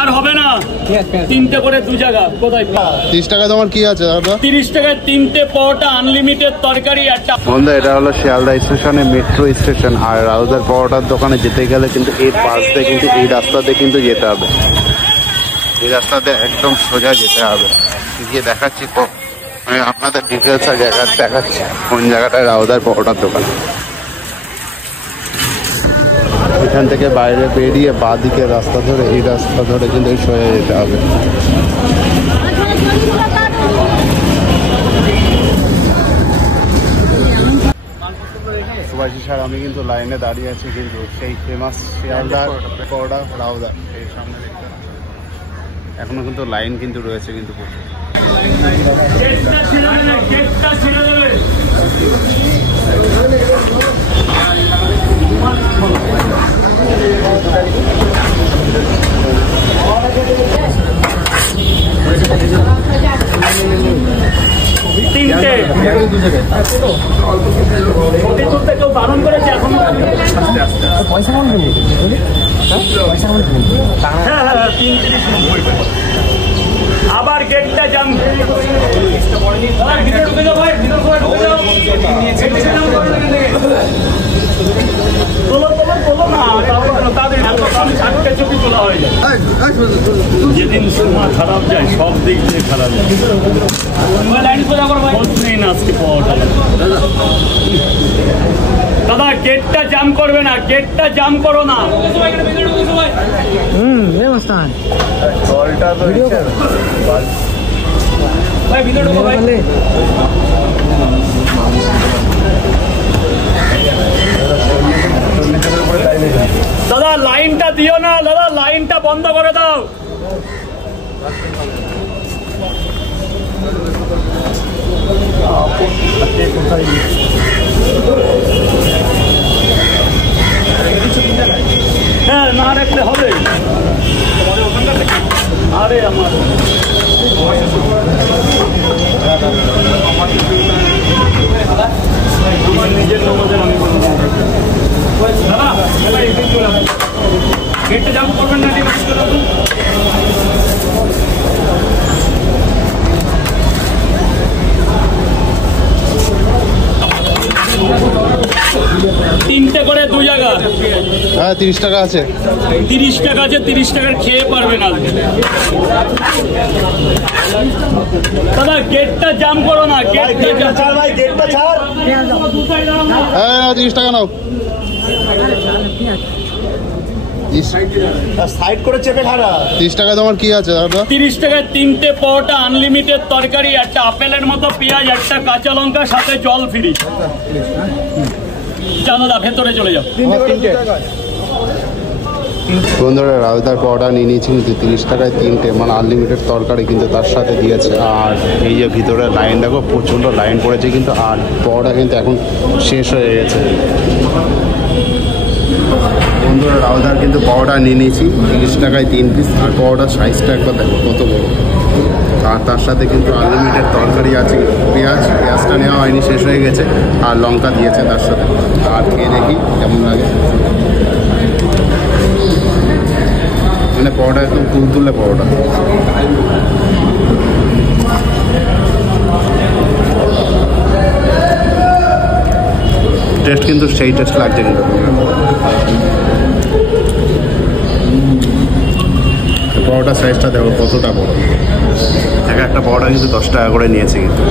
আর হবে না, 3টে করে 2 জায়গা। কোথায় 30 টাকা তোমার কি আছে দাদা? 30 টাকায় 3টে পরোটা, আনলিমিটেড তরকারি, একটা। বন্ধু এটা হলো শিয়ালদা স্টেশনে মেট্রো স্টেশন। আর রাউজার পরোটার দোকানে যেতে গেলে কিন্তু এই পাশ দিয়ে কিন্তু এই রাস্তাতে কিন্তু যেতে হবে। এই রাস্তাতে একদম সোজা যেতে হবে। গিয়ে দেখাচ্ছি, আমি আপনাদের ডিটেলস জায়গা দেখাচ্ছি কোন জায়গাটায় রাউজার পরোটার দোকান। এখান থেকে বাইরে বেরিয়ে বাঁ দিকে রাস্তা ধরে এই রাস্তা ধরে কিন্তু সোজা যেতে হবে। সুভাষী স্যার, আমি কিন্তু লাইনে দাঁড়িয়ে আছি কিন্তু সেই ফেমাস শিয়ালদার পরোটা রাউজার এই সামনে দেখতে। এখনো কিন্তু লাইন কিন্তু রয়েছে কিন্তু প্রচুর। তিনটে কেউ বারণ করেছে এখন। পয়সা কেমন দেবো? হ্যাঁ হ্যাঁ 3:30 আবার গেটটা জাম। ঢুকে যাও ভাই, ঢুকে যাও। যেদিন সময় খারাপ যায় সব দিক দিয়ে খারাপ যায়। আজকে পাওয়াটা দাদা, গেটটা জাম করবে না, গেটটা জাম করো না। ভাই ভিতরে ঢুকো ভাই। দাদা লাইনটা দিও না, দাদা লাইনটা বন্ধ করে দাও। হ্যাঁ না রাখলে হবে। আরে আমার নিজের নমাজের আমি গেটটা জাম করবেন না, ঠিক আছে? তিনটে করে 2 জায়গা। হ্যাঁ 30 টাকা আছে। 30 টাকা আছে, 30 টাকার খেয়ে পারবে না দাদা। গেটটা জাম করো না, গেটটা ছাড় ভাই, গেটটা ছাড়। হ্যাঁ 30 টাকা নাও। সাইড করে চেপে খারা। 30 টাকা তোমার কি আছে দাদা? 30 টাকায় 3টে পরোটা, আনলিমিটেড তরকারি, একটা আপেলের মতো পেঁয়াজ, একটা কাঁচা লঙ্কা, সাথে জল ফ্রি। চলো দাদা ভেতরে চলে যাও। বন্ধুরা রাউজার পরোটা নিয়ে নিয়েছি কিন্তু 30 টাকায় 3টে, মানে আনলিমিটেড তরকারি কিন্তু তার সাথে দিয়েছে। আর এই যে ভিতরে লাইন দেখো, প্রচণ্ড লাইন পড়েছে কিন্তু। আর পরোটা কিন্তু এখন শেষ হয়ে গেছে। বন্ধুরা রাউজার কিন্তু পরোটা নিয়ে নিয়েছি 30 টাকায় 3 পিস। আর পরোটার সাইজটা একবার দেখো কত বড়। আর তার সাথে কিন্তু আনলিমিটেড তরকারি আছে। পেঁয়াজটা নেওয়া হয়নি, শেষ হয়ে গেছে। আর লঙ্কা দিয়েছে তার সাথে। আর খেয়ে দেখি কেমন লাগে। মানে পরোটা একদম তুলতুলে পরোটা। টেস্ট কিন্তু সেই টেস্ট লাগছে কিন্তু। পরোটার সাইজটা দেখো কতটা বড়। একটা পরোটা কিন্তু 10 টাকা করে নিয়েছে কিন্তু।